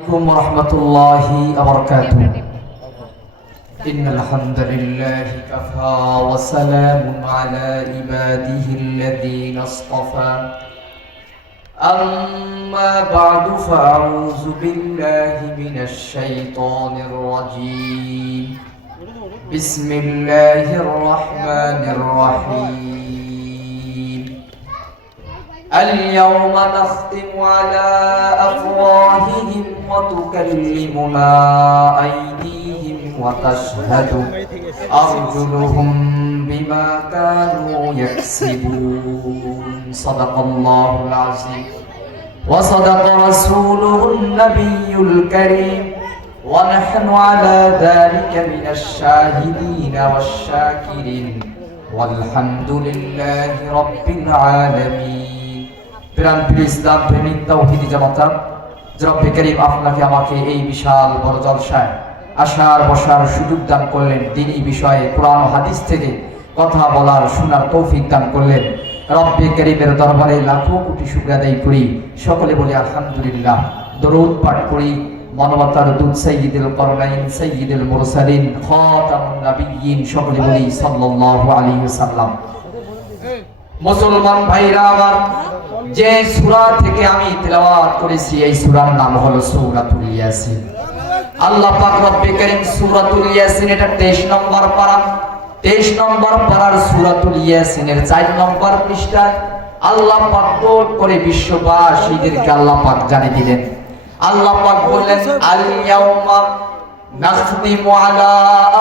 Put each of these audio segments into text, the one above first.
عليكم ورحمة الله وبركاته. إن الحمد لله كفى وسلام على عباده الذين اصطفى. أما بعد فأعوذ بالله من الشيطان الرجيم. بسم الله الرحمن الرحيم. اليوم نختم على أفواههم وتكلمنا أيديهم وتشهد أرجلهم بما كانوا يكسبون. صدق الله العظيم وصدق رسوله النبي الكريم ونحن على ذلك من الشاهدين والشاكرين والحمد لله رب العالمين. প্রিয় ইসলাম প্রেমিক তাওহীদি জামাতা, রব্বে কারীম আপনাকে আমাকে এই বিশাল বড় জলসায় আসার বসার সুযোগ দান করলেন। দ্বীনি বিষয়ে কোরআন ও হাদিস থেকে কথা বলার শোনার তৌফিক দান করলেন। রব্বে কারীমের দরবারে লাখো কোটি শুকরিয়া আদায় করি। সকলে বলি আলহামদুলিল্লাহ। দরুদ পাঠ করি মানবতার দূত সাইয়্যিদুল করনাইন সাইয়্যিদুল মুরসালিন খাতামুন নাবিয়্যিন, সকলে বলি সাল্লাল্লাহু আলাইহি ওয়াসাল্লাম। মুসলমান ভাইরা আমার, যে সূরা থেকে আমি তেলাওয়াত করেছি এই সূরার নাম হলো সূরাতুল ইয়াসিন। আল্লাহ পাক রব্বে কারীম সূরাতুল ইয়াসিন এটা 23 নম্বর পারা, 23 নম্বর পারার সূরাতুল ইয়াসিনের 4 নম্বর পৃষ্ঠায় আল্লাহ পাক কোট করে বিশ্ববাসীদেরকে আল্লাহ পাক জানিয়ে দিলেন। আল্লাহ পাক বললেন, আল ইয়াউমা নাখতিমু আলা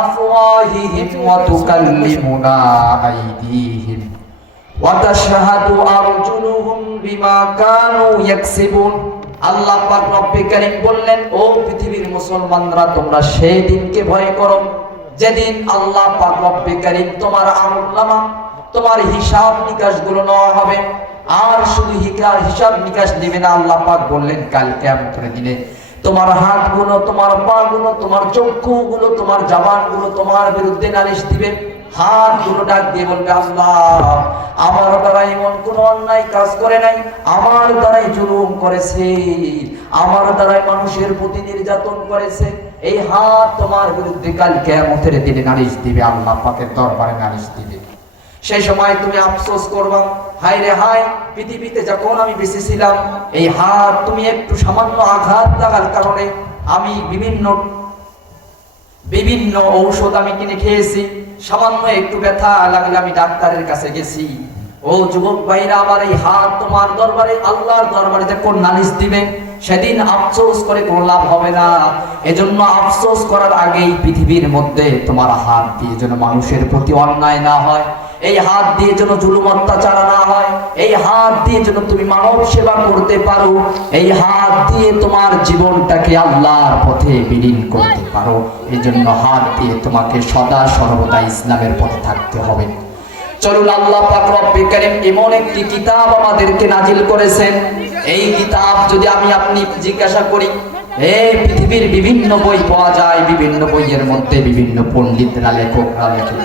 আফওয়াহিহিম ওয়া তুকাল্লিমুনা আইদিহিম ওয়া তাশহাদু আরজুলুহুম বিমা কানু ইয়াকসিবুন। আল্লাহ পাক রব্বে কারীম বললেন, ও পৃথিবীর মুসলমানরা, তোমরা সেই দিনকে ভয় করো যেদিন আল্লাহ পাক রব্বে কারীম তোমার আমলনামা, তোমার হিসাব নিকাশ গুলো নেওয়া হবে। আর শুধু হিসাব নিকাশ দিবে না, আল্লাহ পাক বললেন কাল কিয়ামতের দিনে তোমার হাতগুলো, তোমার পাগুলো, তোমার চক্ষুগুলো, তোমার জবানগুলো তোমার বিরুদ্ধে নালিশ দিবে। হাতগুলো ডাক দিয়ে বলবে, আল্লাহ আমার দ্বারা এমন কোন অন্যায় কাজ করে নাই, আমার দ্বারাই জুলুম করেছে, আমার দ্বারাই মানুষের প্রতি নির্যাতন করেছে। এই হাত তোমার বিরুদ্ধে কাল কিয়ামতের দিনে নালিশ দিবে, আল্লাহ পাকের দরবারে নালিশ দিবে। সেই সময় তুমি আফসোস করবা, হায় রে হায়, পৃথিবীতে যখন আমি বেঁচে ছিলাম এই হাত তুমি একটু সামান্য আঘাত লাগার কারণে আমি বিভিন্ন ঔষধ আমি কিনে খেয়েছি, সামান্য একটু ব্যথা লাগলে আমি ডাক্তারের কাছে গেছি। ও যুবক ভাইরা আমার, এই হাত তোমার দরবারে আল্লাহর দরবারে যখন নালিশ দিবে সেদিন আফসোস করে কোনো লাভ হবে না। এজন্য আফসোস করার আগেই পৃথিবীর মধ্যে তোমার হাত দিয়ে যেন মানুষের প্রতি অন্যায় না হয়, এই হাত দিয়ে যেন জুলুম অত্যাচার না হয়, এই হাত দিয়ে যেন তুমি মানব সেবা করতে পারো, এই হাত দিয়ে তোমার জীবনটাকে আল্লাহর পথে বিলীন করতে পারো। এই জন্য হাত দিয়ে তোমাকে সদা সর্বদা ইসলামের পথে থাকতে হবে। চলুন, আল্লাহ পাক রব্বে কারীম এমন একটি কিতাব আমাদেরকে নাজিল করেছেন। এই কিতাব যদি আমি আপনি জিজ্ঞাসা করি, এই পৃথিবীর বিভিন্ন বই পাওয়া যায়, বিভিন্ন বইয়ের মধ্যে বিভিন্ন পণ্ডিতরা লেখকরা লেখে,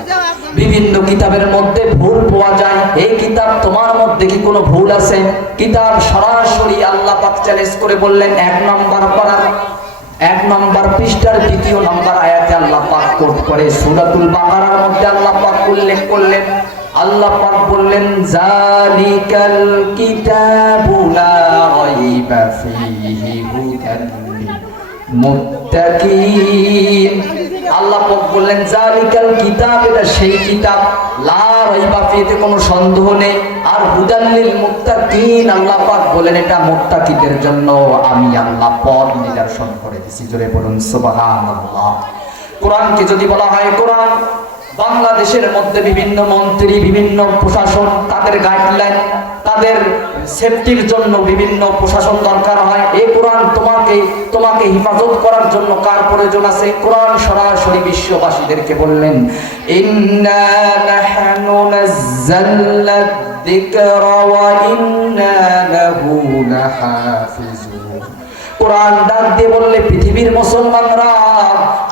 বিভিন্ন কিতাবের মধ্যে ভুল পাওয়া যায়। এই কিতাব তোমার মধ্যে কি কোনো ভুল আছে? কিতাব সরাসরি আল্লাহ পাক চ্যালেঞ্জ করে বললেন, 1 নম্বর পারা 1 নম্বর পৃষ্ঠার 2 নম্বর আয়াতে আল্লাহ পাক কোট করে সূরাতুল বাকারার মধ্যে আল্লাহ পাক উল্লেখ করলেন, আল্লাহ পাক বললেন, জালিকাল কিতাবু লা রাইবা ফীহি হুদাল লিল মুত্তাকিন। আল্লাহ পাক বললেন, জালিকাল কিতাব, এটা সেই কিতাব, লা রাইবা ফীহি, কোনো সন্দেহ নেই, আর হুদাল লিল মুত্তাকিন, আল্লাহ পাক বলেন এটা মুত্তাকিদের জন্য আমি আল্লাহ পথ নিদর্শন করে দিয়েছি। জোরে বলুন সুবহানাল্লাহ। কোরআনকে যদি বলা হয় কোরআন, বাংলাদেশের মধ্যে বিভিন্ন মন্ত্রী, বিভিন্ন প্রশাসন, তাদের গাইডলাইন, তাদের সেফটির জন্য বিভিন্ন প্রশাসন দরকার হয়। এই কোরআন তোমাকে হেফাজত করার জন্য কার প্রয়োজন আছে? কোরআন সরাসরি বিশ্ববাসীদেরকে বললেন, ইন্না নাহনু নাযালনা যিকরা ওয়া ইন্না লাহু লাহাফিজুন। কোরআন ডাক দিয়ে বললে, পৃথিবীর মুসলমানরা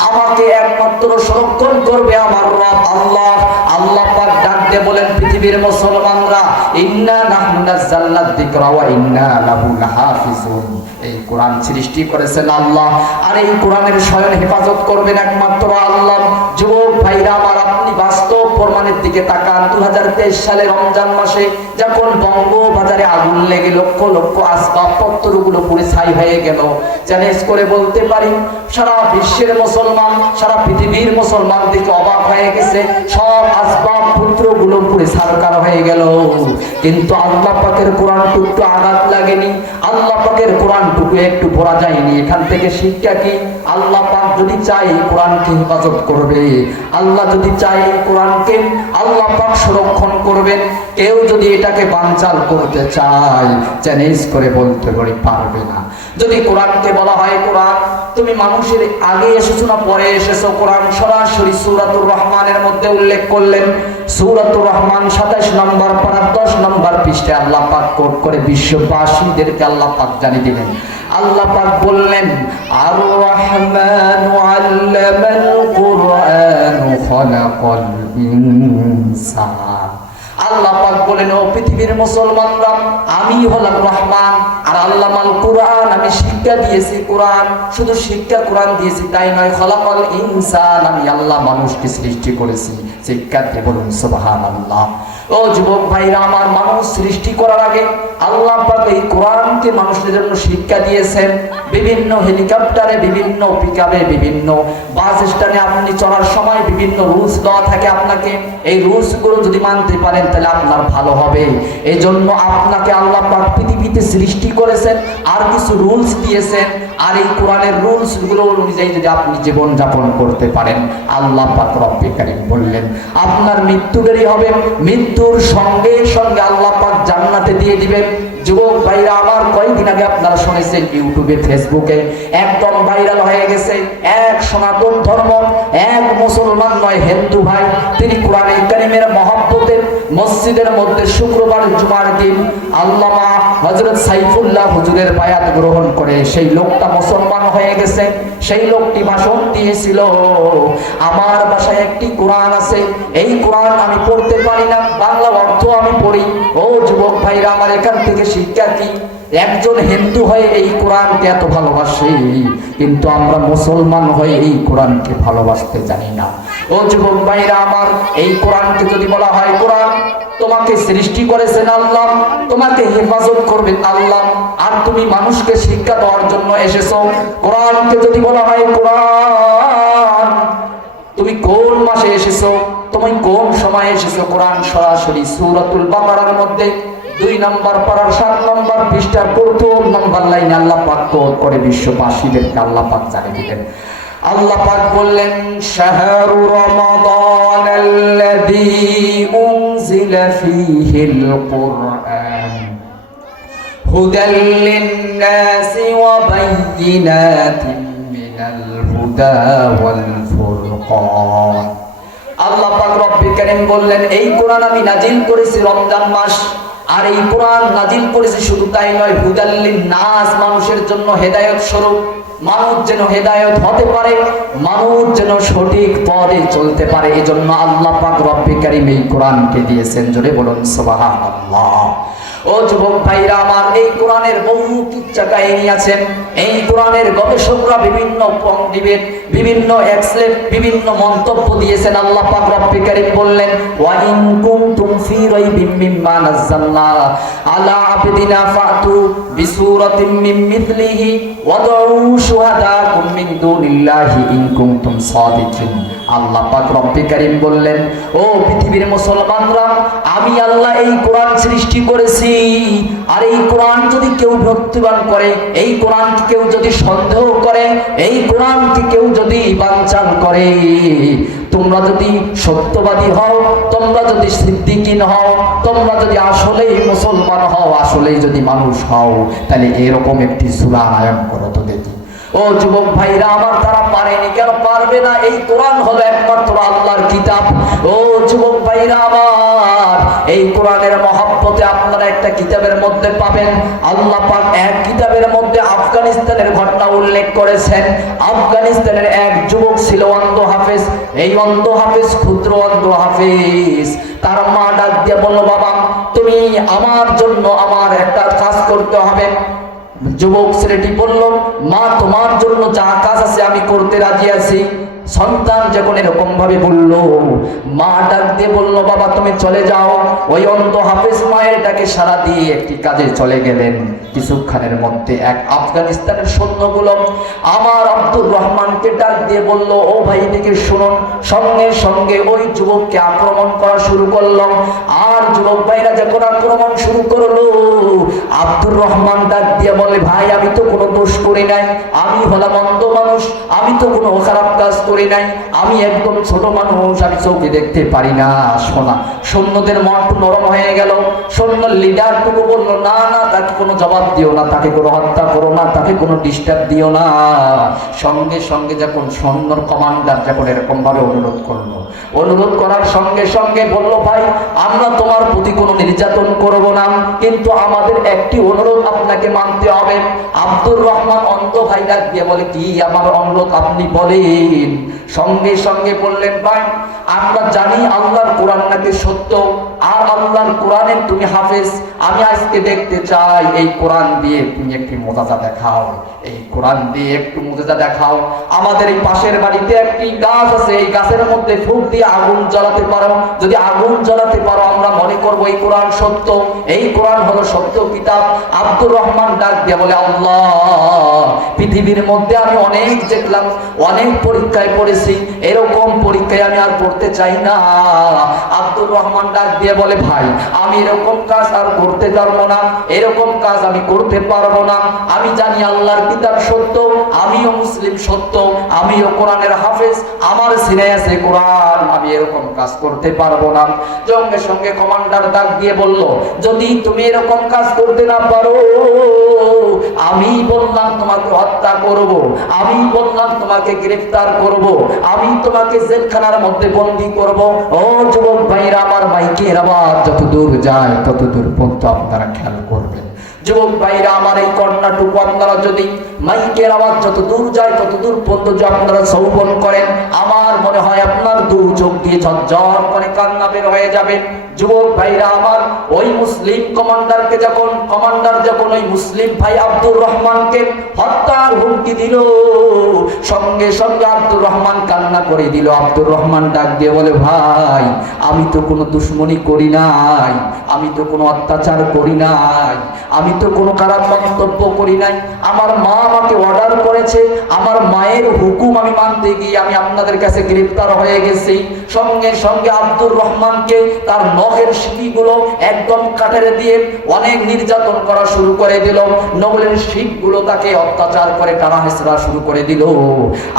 আমাকে একমাত্র সংরক্ষণ করবে আমার রব আল্লাহ। আল্লাহ পাক ডাক দিয়ে বলেন পৃথিবীর মুসলমানরা, ইন্না নাহনু নাযালনা যিকরা ওয়া ইন্না লাহু লাহাফিজুন। এই কোরআন সৃষ্টি করেছেন আল্লাহ, আর এই কোরআনের স্বয়ং হেফাজত করবেন একমাত্র আল্লাহ। যুবক ভাইরা আমার, আপনি বাস্তব প্রমাণের দিকে তাকান। 2023 সালে রমজান মাসে যখন বঙ্গবাজারে আগুন লেগে লক্ষ লক্ষ আসবাবপত্রগুলো পুড়ে ছাই হয়ে গেল, চ্যালেঞ্জ করে বলতে পারি সারা বিশ্বের মুসলমান, সারা পৃথিবীর মুসলমান দেখে অবাক হয়ে গেছে। সব আসবাবপত্রগুলো পুড়ে ছারখার হয়ে গেল, কিন্তু আল্লাহ পাকের কোরআনটুকু একটু আঘাত লাগেনি, আল্লাহ পাকের কোরআনটুকু একটু পড়া যায়নি। এখান থেকে শিক্ষা কি? আল্লাহ পাক যদি চাই কোরআনকে হেফাজত করবে, আল্লাহ যদি চাই কোরআনকে আল্লাহ পাক সংরক্ষণ করবেন। কেউ যদি এটাকে বানচাল করতে চায়, চ্যালেঞ্জ করে বলতে পারবে না। যদি কোরআনকে বলা হয় কোরআন, তুমি মানুষের আগে এসেছো না পরে এসেছো? কোরআন সরাসরি সূরাতুর রহমানের মধ্যে উল্লেখ করলেন। সূরাতুর রহমান 27 নম্বর পারা 10 নম্বর পৃষ্ঠায় আল্লাহ পাক কোট করে বিশ্ববাসীদেরকে আল্লাহ পাক জানিয়ে দিলেন। আল্লাহ পাক বললেন, আর রহমানু আল্লামাল কুরআন খালাকাল ইনসান। আল্লাহ পাক বলেন, ও পৃথিবীর মুসলমানরা, আমি হলাম রহমান আর আল্লামাল কুরআন, আমি শিক্ষা দিয়েছি কোরআন। শুধু শিক্ষা কোরআন দিয়েছি তাই নয়, খালাকাল ইনসান, আমি আল্লাহ মানুষকে সৃষ্টি করেছি শিক্ষা দিয়ে। বলুন সুবহানাল্লাহ। ও যুবক ভাইরা আমার, মানুষ সৃষ্টি করার আগে আল্লাহ পাক এই কোরআনকে মানুষের জন্য শিক্ষা দিয়েছেন। বিভিন্ন হেলিকপ্টারে, বিভিন্ন পিকআপে, বিভিন্ন বাস স্ট্যান্ডে আপনি চলার সময় বিভিন্ন রুলস দেওয়া থাকে আপনাকে। এই রুলসগুলো যদি মানতে পারেন তাহলে আপনার ভালো হবে। এই জন্য আপনাকে আল্লাহ পাক পৃথিবীতে সৃষ্টি করেছেন, আর কিছু রুলস দিয়েছেন। আর এই কোরআনের রুলসগুলো অনুযায়ী যদি আপনি জীবন যাপন করতে পারেন, আল্লাহ পাক রব্বে কারীম বললেন আপনার মৃত্যু দেরি হবে, মৃত্যুর সঙ্গে সঙ্গে আল্লাহ পাক জান্নাতে দিয়ে দিবেন। যুবক ভাইরা আমার, কয়েকদিন আগে আপনারা শুনেছেন ইউটিউবে, ফেসবুকে একদম ভাইরাল হয়ে গেছে এক সনাতন ধর্ম, এক মুসলমান নয়, হিন্দু ভাই, তিনি কোরআনে কারীমের মহব্বতে মসজিদের মধ্যে শুক্রবার জুমার দিন আল্লামা হযরত সাইফুল্লাহ হুজুরের বায়াত গ্রহণ করে সেই লোকটা মুসলমান হয়ে গেছে। সেই লোকটি ভাষণ দিয়েছিল, আমার বাসায় একটি কোরআন আছে, এই কোরআন আমি পড়তে পারি না, বাংলা অর্থ আমি পড়ি। ও যুবক ভাইরা আমার, এখান থেকে শিক্ষা কি? একজন হিন্দু হয়ে এই কোরআনকে এত ভালোবাসে, কিন্তু আমরা মুসলমান হয়ে এই কোরআনকে ভালোবাসতে জানি না। ও যুবক ভাইরা আমার, এই কোরআনকে যদি বলা হয় কোরআন, তোমাকে সৃষ্টি করেছেন আল্লাহ, তোমাকে হেফাজত করবেন আল্লাহ, আর তুমি মানুষকে শিক্ষা দেওয়ার জন্য এসেছো। কোরআনকে যদি বলা হয় কোরআন, তুমি কোন মাসে এসেছো, তুমি কোন সময় এসেছো? কোরআন সরাসরি সূরাতুল বাকারার মধ্যে 2 নম্বর পারার 7 নম্বর পৃষ্ঠার 1 নম্বর লাইনে আল্লাহ পাক কোট করে বিশ্ববাসীদেরকে আল্লাহ পাক জানিয়ে দিলেন। আল্লাহ পাক বললেন, শাহরু রমাদানাল্লাযী উনজিলা ফীহিল কুরআন হুদাল লিন-নাসি ওয়া বায়্যিনাতিন মিনাল হুদা ওয়াল ফুরকান। আল্লাহ পাক রব্বে কারীম বললেন, এই কোরআন আমি নাজিল করেছি রমজান মাস, আর এই কোরআন নাজিল করেছি শুধু তাই নয়, হুদাল লিন-নাস, মানুষের জন্য হেদায়েত স্বরূপ। মানুষ যেন হেদায়েত হতে পারে, মানুষ যেন সঠিক পথে চলতে পারে, এজন্য আল্লাহ পাক রব্বে কারীম এই কোরআনকে দিয়েছেন। জোরে বলুন সুবহানাল্লাহ। ও যুবক ভাইরা আমার, এই কোরআনের বহু কিচ্ছা কাহিনী আছে। এই কোরআনের গবেষকরা বিভিন্ন পণ্ডিত, বিভিন্ন এক্সলেট, বিভিন্ন মন্তব্য দিয়েছেন। আল্লাহ পাক রব্বে কারীম বললেন, ওয়া ইন কুনতুম ফী রাইবিম মিম্মা নাযালনা আলা আবদিনা ফাতু বিসূরাতিন মিন মিথলিহি ওয়াদউ শুহাদাকুম মিন দুনিল্লাহি ইন কুনতুম সাদিকিন। আল্লাহ পাক রব্বে কারীম বললেন, ও পৃথিবীর মুসলমানরা, আমি আল্লাহ এই কোরআন সৃষ্টি করেছি, আর এই কোরআন যদি কেউ ভক্তিবান করে, এই কোরআনকে কেউ যদি সন্দেহ করে, এই কোরআনকে কেউ যদি বানচাল করে, তোমরা যদি সত্যবাদী হও, তোমরা যদি সিদ্দিকিন হও, তোমরা যদি আসলেই মুসলমান হও, আসলেই যদি মানুষ হও, তাহলে এরকম একটি সূরা নায়ন করো তো দেখি। ও যুবক ভাইরা আমার, তারা পারেনি কেন? পারবে না। এই কোরআন হলো একমাত্র আল্লাহর কিতাব। ও যুবক ভাইরা আমার, আমার, এই কোরআনের মহব্বতে আপনারা একটা কিতাবের মধ্যে পাবেন, আল্লাহ পাক এক কিতাবের মধ্যে আফগানিস্তানের ঘটনা উল্লেখ করেছেন। আফগানিস্তানের এক যুবক ছিল অন্ধ হাফেজ। এই অন্ধ হাফেজ, ক্ষুদ্র অন্ধ হাফেজ, তার মা ডাক দিয়ে বলল, বাবা তুমি আমার জন্য আমার একটা কাজ করতে হবে। যুবক ছেলেটি বলল, মা তোমার জন্য যা কাজ আছে আমি করতে রাজি আছি। সন্তান যখন এরকম ভাবে বলল, মা ডাক দিয়ে বলল, বাবা তুমি চলে যাও। ওই অন্ধ হাফেজ মায়ের ডাকে সাড়া দিয়ে একটি কাজে চলে গেলেন। কিছুক্ষণের মধ্যে এক আফগানিস্তানের সৈন্যগুলো আমার আব্দুর রহমানকে ডাক দিয়ে বলল, ও ভাই দেখে শুনুন। সঙ্গে সঙ্গে ওই যুবককে আক্রমণ করা শুরু করলো। আর যুবক ভাইরা যখন আক্রমণ শুরু করলো, আব্দুর রহমান ডাক দিয়ে বলে, ভাই আমি তো কোনো দোষ করি নাই, আমি হলাম অন্ধ মানুষ, আমি তো কোনো খারাপ কাজ করি নাই, আমি একদম ছোট মানুষ, আমি চোখে দেখতে পারি না। শোনা সৈন্যদের মনটা নরম হয়ে গেল। সৈন্য লিডারটুকু বলল, না না তাকে কোনো জবাব দিও না, তাকে কোনো হত্যা করো না, তাকে কোনো ডিস্টার্ব দিও না। সঙ্গে সঙ্গে যখন সৈন্যর কমান্ডার যখন এরকম ভাবে অনুরোধ করলো, অনুরোধ করার সঙ্গে সঙ্গে বলল, ভাই আমরা তোমার প্রতি কোনো নির্যাতন করব না, কিন্তু আমাদের একটি অনুরোধ আপনাকে মানতে হবে। আব্দুর রহমান অন্ধ ভাই ডাক দিয়ে বলে, কি আমার অনুরোধ আপনি বলেন। সঙ্গে সঙ্গে বললেন, ভাই আমরা জানি আল্লাহর কোরআন নাকি সত্য, আর আল্লাহর কোরআনের তুমি হাফেজ, আমি আজকে দেখতে চাই এই কোরআন দিয়ে তুমি একটি মুজিজা দেখাও, এই কোরআন দিয়ে একটু মুজিজা দেখাও। আমাদের এই পাশের বাড়িতে একটি গাছ আছে, এই গাছের মধ্যে ফুঁক দিয়ে আগুন জ্বালাতে পারো, যদি আগুন জ্বালাতে পারো আমরা মনে করবো এই কোরআন সত্য, এই কোরআন হলো সত্য কিতাব। আব্দুর রহমান ডাক দিয়ে বলে, আল্লাহ পৃথিবীর মধ্যে আমি অনেক দেখলাম, অনেক পরীক্ষায় পড়েছি, এরকম পরীক্ষায় আমি আর পড়তে চাই না। আব্দুর রহমান ডাক দিয়ে বলে, ভাই আমি এরকম কাজ আর করতে পারবো না, এরকম কাজ আমি করতে পারবো না। আমি জানি আল্লাহর কিতাব সত্য, আমিও মুসলিম সত্য, আমিও কোরআনের হাফেজ, আমার সিনায় আছে কোরআন, আমি এরকম কাজ করতে পারবো না। সঙ্গে সঙ্গে কমান্ডার ডাক দিয়ে বলল, যদি তুমি এরকম কাজ করতে না পারো, আমি বললাম তোমাকে হত্যা করব, আমি বললাম তোমাকে গ্রেফতার করব, আমি তোমাকে জেলখানার মধ্যে বন্দী করব। ও যুবক ভাইরা আমার, মাইকের আওয়াজ যত দূর যায় তত দূর পর্যন্ত আপনারা খেয়াল করবেন। যুবক ভাইরা আমার, এই কন্যাটুকু আপনারা যদি মাইকের আওয়াজ যত দূর যায় তত দূর পর্যন্ত আপনারা শ্রবণ করেন, আমার মনে হয় আপনার দু চোখ দিয়ে ঝরঝর করে কান্না বের হয়ে যাবে। যুবক ভাইরা আমার, ওই মুসলিম কমান্ডারকে যখন ওই মুসলিম ভাই আব্দুর রহমানকে হত্যার হুমকি দিল, সঙ্গে সঙ্গে আব্দুর রহমান কান্না করে দিল। আব্দুর রহমান ডাক দিয়ে বলে, ভাই আমি তো কোনো দুশ্মনী করি নাই, আমি তো কোনো অত্যাচার করি নাই, আমি তো কোনো খারাপ মন্তব্য করি নাই, আমার মা আমাকে অর্ডার করেছে, আমার মায়ের হুকুম আমি মানতে গিয়ে আমি আপনাদের কাছে গ্রেফতার হয়ে গেছি। সঙ্গে সঙ্গে আব্দুর রহমানকে তার নখের শিকগুলো একদম কাটারে দিয়ে অনেক নির্যাতন করা শুরু করে দিল, নখের শিকগুলো তাকে অত্যাচার করে টানা হেঁচড়া শুরু করে দিল।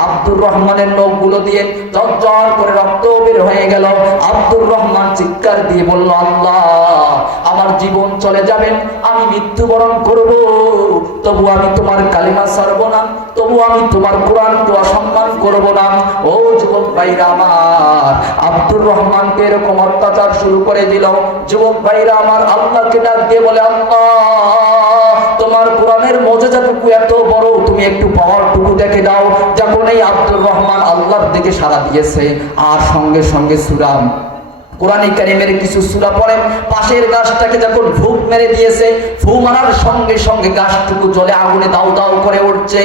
আব্দুর রহমানের নখগুলো দিয়ে ঝরঝর করে রক্ত বের হয়ে গেল। আব্দুর রহমান চিৎকার দিয়ে বলল, আল্লাহ আমার জীবন চলে যাবে, আমি মৃত্যুবরণ করব, তবু আমি তোমার কালিমা ছাড়ব না, তবু আমি তোমার কোরআনকে অসম্মান করব না। ও যুবক ভাইরা আমার, আব্দুর রহমানকে এরকম অত্যাচার শুরু করে দিল। যুবক ভাইরা আমার, আল্লাহকে ডাক দিয়ে বলে, আল্লাহ তোমার কোরআনের মুজিজাটুকু এত বড়, তুমি একটু পাওয়ারটুকু দেখে দাও। যখন এই আব্দুর রহমান আল্লাহর দিকে সাড়া দিয়েছে, আর সঙ্গে সঙ্গে সূরা কোরআনে কারিমের কিছু সূরা পড়ে, পাশের গাছটাকে যখন ফুঁক মেরে দিয়েছে, ফু মারার সঙ্গে সঙ্গে গাছটুকু জ্বলে আগুনে দাউ দাউ করে উঠছে।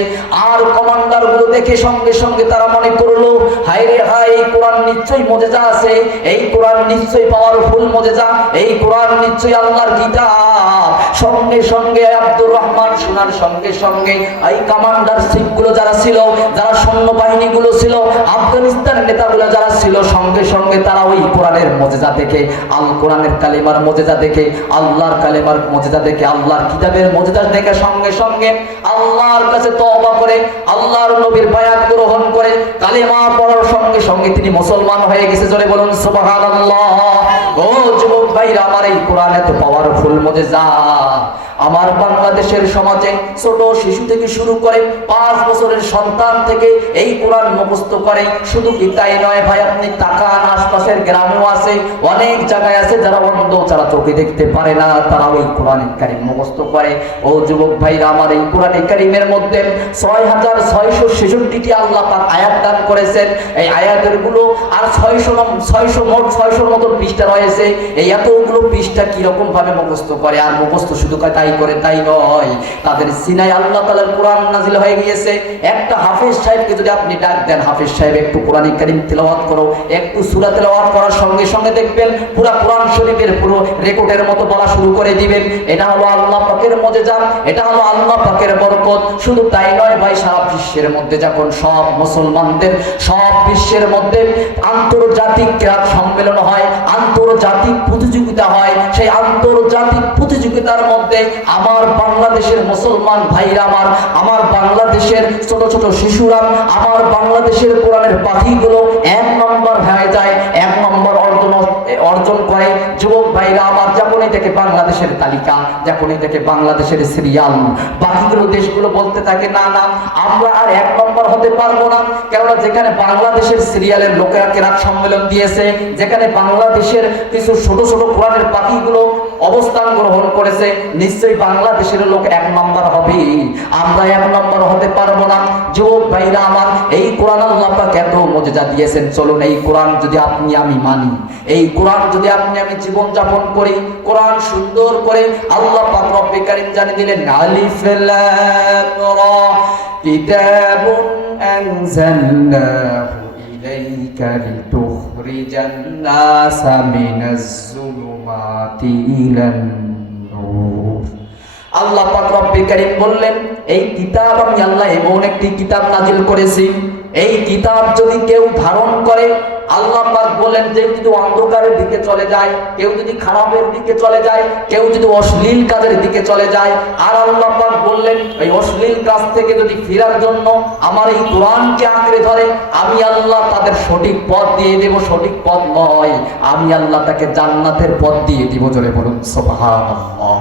আর কমান্ডার গুলো দেখে সঙ্গে সঙ্গে তারা মনে করলো, হায় রে হায়, এই কোরআন নিশ্চয়ই মুজিজা আছে, এই কোরআন নিশ্চয়ই পাওয়ারফুল মুজিজা, এই কোরআন নিশ্চয়ই আল্লাহর কিতাব। সঙ্গে সঙ্গে আব্দুর রহমান শোনার সঙ্গে সঙ্গে এই কমান্ডার শিপগুলো যারা ছিল, যারা সৈন্যবাহিনীগুলো ছিল, আফগানিস্তানের নেতাগুলো যারা ছিল, সঙ্গে সঙ্গে তারা ওই কোরআনের মুজিজা দেখে, আল কোরআনের কালিমার মুজিজা দেখে, আল্লাহর কালিমার মুজিজা দেখে, আল্লাহর কিতাবের মুজিজা দেখে সঙ্গে সঙ্গে আল্লাহর কাছে তওবা করে, আল্লাহর নবীর বায়াত গ্রহণ করে, কালিমা পড়ার সঙ্গে সঙ্গে তিনি মুসলমান হয়ে গেছে। জোরে বলুন সুবহানাল্লাহ। ও যুবক ভাইরা আমার, এই কোরআন এত পাওয়ারফুল মুজিজা, আমার বাংলাদেশের সমাজে ছোট শিশু থেকে শুরু করে 5 বছরের সন্তান থেকে এই কোরআন মুখস্থ করে। শুধু কি তাই নয় ভাই, আপনি তাকান আশপাশের গ্রামেও আছে, অনেক জায়গায় আছে যারা অন্ধ, যারা চোখে দেখতে পারে না, তারা ওই কোরআন কারীম মুখস্থ করে। ও যুবক ভাইরা আমার, এই কোরআন কারীমের মধ্যে 6666টি আল্লাহ পাক আয়াত দান করেছেন। এই আয়াতের গুলো আর 600 মতো পৃষ্ঠা রয়েছে। এই এতগুলো পৃষ্ঠা কিরকম ভাবে মুখস্থ করে, আর মুখস্থ শুধু তাই করে তাই নয়, তাদের সিনায় আল্লাহ তাআলার কোরআন নাজিল হয়ে গিয়েছে। একটা হাফেজ সাহেবকে যদি আপনি ডাক দেন, হাফেজ সাহেব একটু কোরআন কারীম তেলাওয়াত করো, একটু সূরা তেলাওয়াত করার সঙ্গে সঙ্গে দেখবেন পুরো কোরআন শরীফের পুরো রেকর্ডের মতো বলা শুরু করে দিবেন। এটা হলো আল্লাহ পাকের মুজিজা, এটা হলো আল্লাহ পাকের বরকত। শুধু তাই নয় ভাই, সারা বিশ্বের মধ্যে যখন সব মুসলমানদের সব বিশ্বের মধ্যে আন্তর্জাতিক ক্রীড়া সম্মেলন হয়, আন্তর্জাতিক প্রতিযোগিতা হয়, সেই আন্তর্জাতিক প্রতিযোগিতার মধ্যে আমার বাংলাদেশের মুসলমান ভাইরা আমার বাংলাদেশের ছোট ছোট শিশুরা, আমার বাংলাদেশের কোরআনের পাখিগুলো 1 নম্বর হয়ে যায়, 1 নম্বর অর্জন করে। যুবক ভাইরা আমার, যখনই থেকে বাংলাদেশের তালিকা, যখনই থেকে বাংলাদেশের সিরিয়াল, বাকিগুলো দেশগুলো বলতে থাকে না না আমরা আর 1 নম্বর হতে পারবো না। কেননা যেখানে বাংলাদেশের সিরিয়ালের লোকেরা কেরাত সম্মেলন দিয়েছে, যেখানে বাংলাদেশের কিছু ছোট ছোট কোরআনের পাখিগুলো অবস্থান গ্রহণ করেছে, নিশ্চয়ই বাংলাদেশের লোক 1 নম্বর হবে, আমরা 1 নম্বর হতে পারবো না। যুবক ভাইরা আমার, এই কোরআন আল্লাহ পাক এত মুজিজা দিয়েছেন। চলুন এই কোরআন যদি আপনি আমি মানি, এই কোরআন যদি আপনি আমি জীবন যাপন করি, কোরআন সুন্দর করে আল্লাহ পাক রব্বে কারীম জানিয়ে দিলেন, আলিফ লাম রা কিতাবুন আনজালনাহু ইলাইকা লিতুখরিজান নাসা মিনাজ যুলুমাতি ইলান নূর। আল্লাহ পাক রব্বে কারীম বললেন, এই কিতাব আমি আল্লাহ এমন একটি কিতাব নাজিল করেছি, এই কিতাব যদি কেউ ধারণ করে, আল্লাহ পাক বলেন যে যদি অন্ধকারের দিকে চলে যায়, কেউ যদি খারাপের দিকে চলে যায়, কেউ যদি অশ্লীল কাজের দিকে চলে যায়, আর আল্লাহ পাক বললেন এই অশ্লীল কাজ থেকে যদি ফেরার জন্য আমার এই কোরআনকে আঁকড়ে ধরে, আমি আল্লাহ তাদের সঠিক পথ দিয়ে দেব। সঠিক পথ নয়, আমি আল্লাহ তাকে জান্নাতের পথ দিয়ে দিব। জোরে বলুন সুবহানাল্লাহ।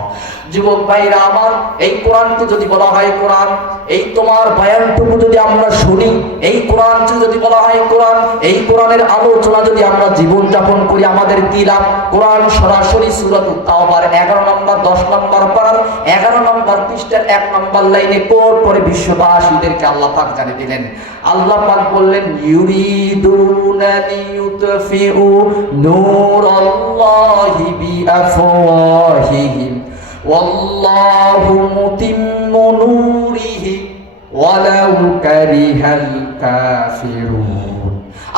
যুবক ভাইরা আমার, এই কোরআনকে যদি বলা হয় কোরআন, এই তোমার বয়ানটুকু যদি আমরা শুনি, এই কোরআনকে যদি বলা হয় কোরআন, এই কোরআনের আলোচনা যদি আমরা জীবন যাপন করি, আমাদের কি লাভ? কোরআন সরাসরি সূরাতুত তাওবার 11 নম্বর 10 নম্বর পারার 11 নম্বর পৃষ্ঠার 1 নম্বর লাইনে কোট করে বিশ্ববাসীদেরকে আল্লাহ পাক জানিয়ে দিলেন। আল্লাহ পাক বললেন, ইউরিদুনা লিইউতফিউ নূরাল্লাহি বিআফওয়াহিহিম ওয়াল্লাহু মুতিম্মু নূরিহি ওয়ালাউ কারিহাল কাফিরুন।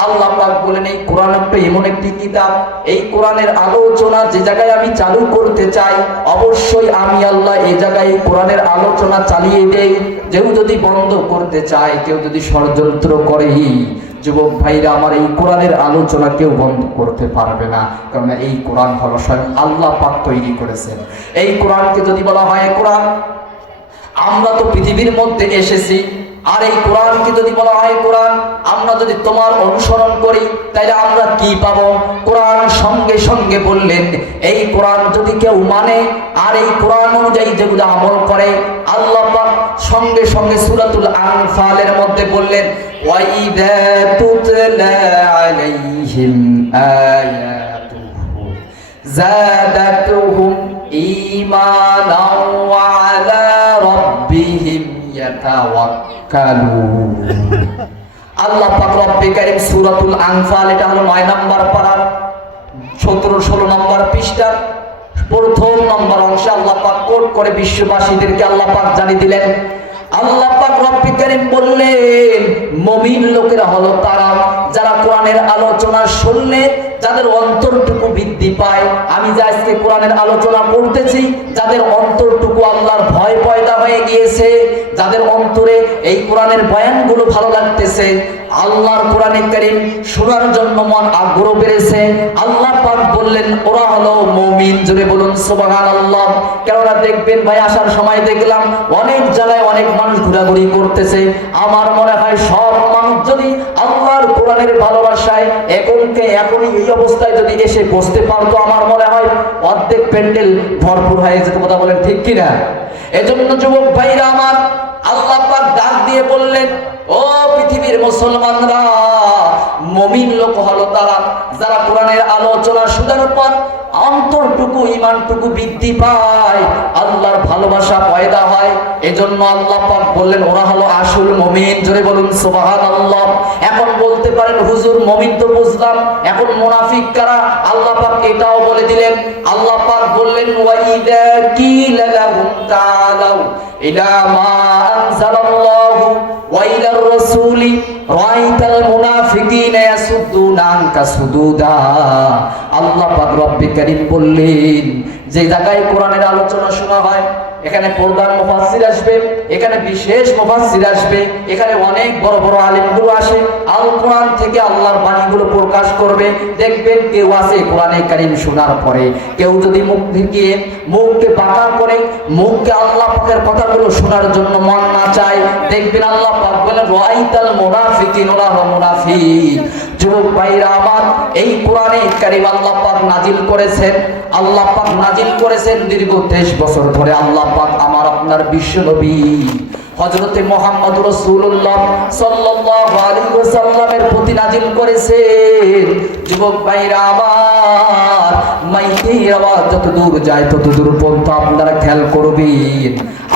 আল্লাহ পাক বলেন, এই কোরআন এমন একটি কিতাব, এই কোরআনের আলোচনা যে জায়গায় আমি চালু করতে চাই, অবশ্যই আমি আল্লাহ এই জায়গায় কোরআনের আলোচনা চালিয়ে দেই। কেউ যদি বন্ধ করতে চায়, কেউ যদি ষড়যন্ত্র করে, যুবক ভাইরা আমার, এই কোরআনের আলোচনা কেউ বন্ধ করতে পারবে না। কারণ এই কোরআন হলো স্বয়ং আল্লাহ পাক তৈরি করেছেন। এই কোরআনকে যদি বলা হয় কোরআন, আমরা তো পৃথিবীর মধ্যে এসেছি, আর এই কোরআনকে যদি বলা হয় কোরআন, আমরা যদি তোমার অনুসরণ করি তাহলে আমরা কি পাবো? কোরআন সঙ্গে সঙ্গে বললেন, এই কোরআন যদি কেউ মানে আর এই কোরআন অনুযায়ী যেগুলো আমল করে, আল্লাহ পাক সঙ্গে সঙ্গে সূরাতুল আনফালের মধ্যে বললেন, ওয়াইদা তুতলা আলাইহিম আয়াতুহু যাদাতুহুম ঈমানাও ওয়া আলা রাব্বিহিম ইয়াতাওয়াক্কালুন। আল্লাহ পাক রব্বে কারীম সূরাতুল আনফাল, এটা হলো 9 নম্বর পারা 17-16 নম্বর পৃষ্ঠা প্রথম নম্বর অংশে আল্লাহ পাক কোট করে বিশ্ববাসীদেরকে আল্লাহ পাক জানিয়ে দিলেন। আল্লাহ পাক রব্বে কারীম বললেন, মুমিন লোকেরা হলো তারা যারা কোরআনের আলোচনা শুনলে যাদের অন্তরটুকু বৃদ্ধি পায়। আমি যে আজকে কোরআনের আলোচনা করতেছি, যাদের অন্তরটুকু আল্লাহর ভয় পয়দা হয়ে গিয়েছে, যাদের অন্তরে এই কোরআনের বয়ানগুলো ভালো লাগতেছে, আল্লাহর কোরআনে কারীম শোনার জন্য মন আগ্রহ বেড়েছে, আল্লাহ পাক বললেন ওরা হলো মুমিন। জোরে বলুন সুবহানাল্লাহ। কেননা দেখবেন ভাই, আসার সময় দেখলাম অনেক জায়গায় অনেক মানুষ ঘোরাঘুরি করতেছে। আমার মনে হয় সব মানুষ যদি আল্লাহর কোরআনের ভালোবাসায় এখনই এই অবস্থায় যদি এসে বসতে পারতো, আমার মনে হয় অর্ধেক প্যান্ডেল ভরপুর হয়ে যেত। কথা বলেন ঠিক কিনা? এজন্য যুবক ভাইরা আমার, আল্লাহ পাক ডাক দিয়ে বললেন, ও পৃথিবীর মুসলমানরা, মুমিন লোক হলো তারা যারা কোরআনের আলোচনা শোনার পর অন্তরটুকু ঈমানটুকু বৃদ্ধি পায়, আল্লাহর ভালোবাসা পয়দা হয়। এজন্য আল্লাহ পাক বললেন ওরা হলো আসল মুমিন। জোরে বলুন সুবহানাল্লাহ। এখন বলতে পারেন হুজুর মুমিন তো বুঝলাম, এখন মুনাফিক কারা? আল্লাহ পাক এটাও বলে দিলেন। আল্লাহ পাক বললেন ওয়া ইযা কিলা লাহুম তাআলাউ ইলা মা আনজালাল্লাহু ওয়া ইলার রাসূলি রাআইতাল মুনাফিকিনা ইয়াসুদ্দুনা আনকা সুদুদা। আল্লাহ পাক রব্বে কারীম বললেন, যে জায়গায় কোরআনের আলোচনা শোনা হয় এখানে প্রধান মুফাসসির আসবে, এখানে বিশেষ মুফাসসির আসবে, এখানে অনেক বড় বড় আলেমগুলো আসে, আল কোরআন থেকে আল্লাহর বাণীগুলো প্রকাশ করবে। দেখবেন কেউ আছে কোরআনে কারীম শোনার পরে কেউ যদি মুখ থেকে মুখকে বাঁকা করে মুখকে আল্লাহ পাকের কথাগুলো শোনার জন্য মন না চায়, দেখবেন আল্লাহ পাক বলেন রাআইতাল মুনাফিকিন, ওরা হলো মুনাফিক। যুবক ভাইরা আমার, এই কোরআনে কারীম আল্লাহ পাক নাজিল করেছেন, আল্লাহ পাক নাজিল করেছেন দীর্ঘ 23 বছর ধরে। আল্লাহ পাক আমার আপনার বিশ্ব নবী হযরতে মুহাম্মদ রাসূলুল্লাহ সাল্লাল্লাহু আলাইহি ওয়াসাল্লামের প্রতি নাজিল করেছেন। যুবক ভাইরা আমার, মাইকের আওয়াজ যত দূর যায় তত দূর পর্যন্ত আপনারা খেয়াল করবেন।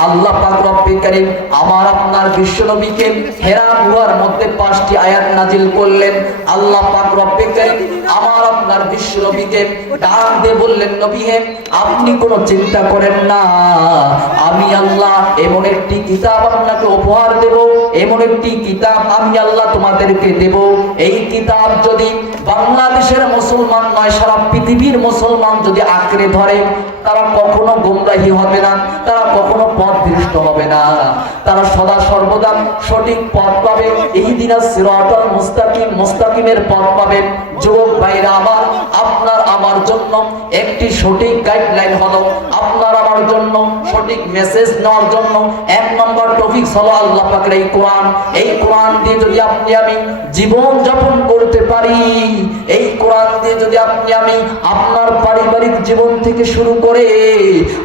আল্লাহ পাক রব্বে কারীম আমার আপনার বিশ্ব নবীকে হেরা গুহার মধ্যে 5টি আয়াত নাজিল করলেন। আল্লাহ পাক রব্বে কারীম আমার আপনার বিশ্ব নবীকে ডাক দিয়ে বললেন, নবী হে, আপনি কোনো চিন্তা করেন না, আমি আল্লাহ এমন একটি কিতাব আপনাকে উপহার দেব, এমন একটি কিতাব আমি আল্লাহ তোমাদেরকে দেব। এই কিতাব যদি বাংলাদেশের মুসলমান নয়, সারা পৃথিবীর মুসলমান যদি আঁকড়ে ধরে, তারা কখনো গোমরাহী হবে না, তারা কখনো পথভ্রষ্ট হবে না, তারা সদা সর্বদা সঠিক পথ পাবে। ইহদিনাস সিরাতাল মুস্তাকিম, মুস্তাকিমের পথ পাবে। যুবক ভাইরা আমার, আপনার আমার জন্য একটি সঠিক গাইডলাইন হলো, আপনার আমার জন্য সঠিক মেসেজ নেওয়ার জন্য 1 নম্বর টপিক হলো আল্লাহ পাকের এই কোরআন। এই কোরআন দিয়ে যদি আপনি আমি জীবন যাপন করতে পারি, এই কোরআন দিয়ে যদি আপনি আমি আপনার পারিবারিক জীবন থেকে শুরু করে